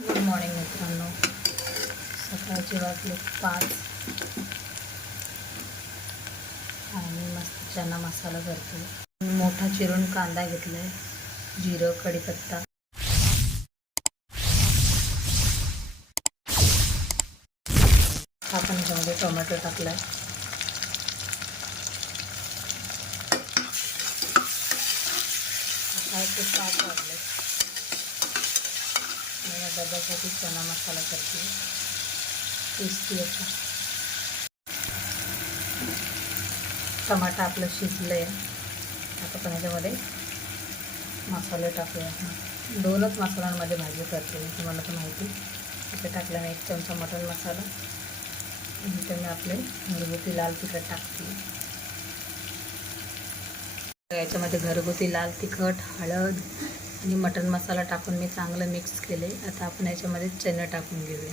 Good morning मित्रांनो. सकाळचे वाजले पाच. आणि मस्त चना मसाला करतो मोठा चिरून कांदा घेतलाय. जिरं कढीपत्ता हा पण ह्याच्यामध्ये टोमॅटो टाकलाय. सकाळचे सात वाजले. मी डब्यासाठी चना मसाला करते टेस्टी याचा टमाटा आपलं शिजलं आहे आता पण ह्याच्यामध्ये मसाले टाकूया दोनच मसाल्यांमध्ये भाजी करते मी तुम्हाला तर माहिती. इथे टाकल्याने एक चमचा मटण मसाला. इथे मी आपले घरगुती लाल तिखट टाकते. याच्यामध्ये घरगुती लाल तिखट हळद आणि मटण मसाला टाकून मी चांगलं मिक्स केले. आता आपण याच्यामध्ये चणे टाकून घेऊया.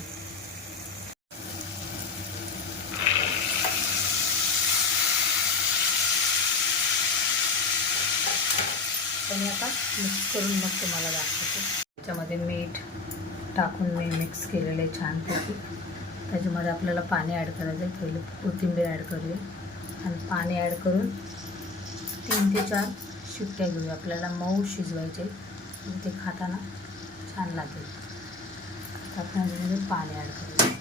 चणे आता मिक्स करून मग तुम्हाला दाखवते. त्याच्यामध्ये मीठ टाकून मी मिक्स केलेलं आहे छानपैकी. त्याच्यामध्ये आपल्याला पाणी ॲड करायचं आहे. पहिलं कोथिंबीर ॲड करूया. आणि पाणी ॲड करून तीन ते चार शिट्ट्या घेऊया. आपल्याला मऊ शिजवायचे. ते खाताना छान लागेल. आता पाणी ॲड करू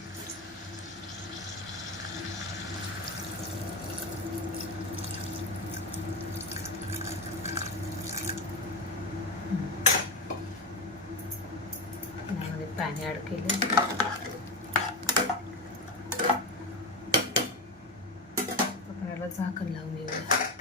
यामध्ये पाणी ॲड केले. झाकण लावून घेऊया.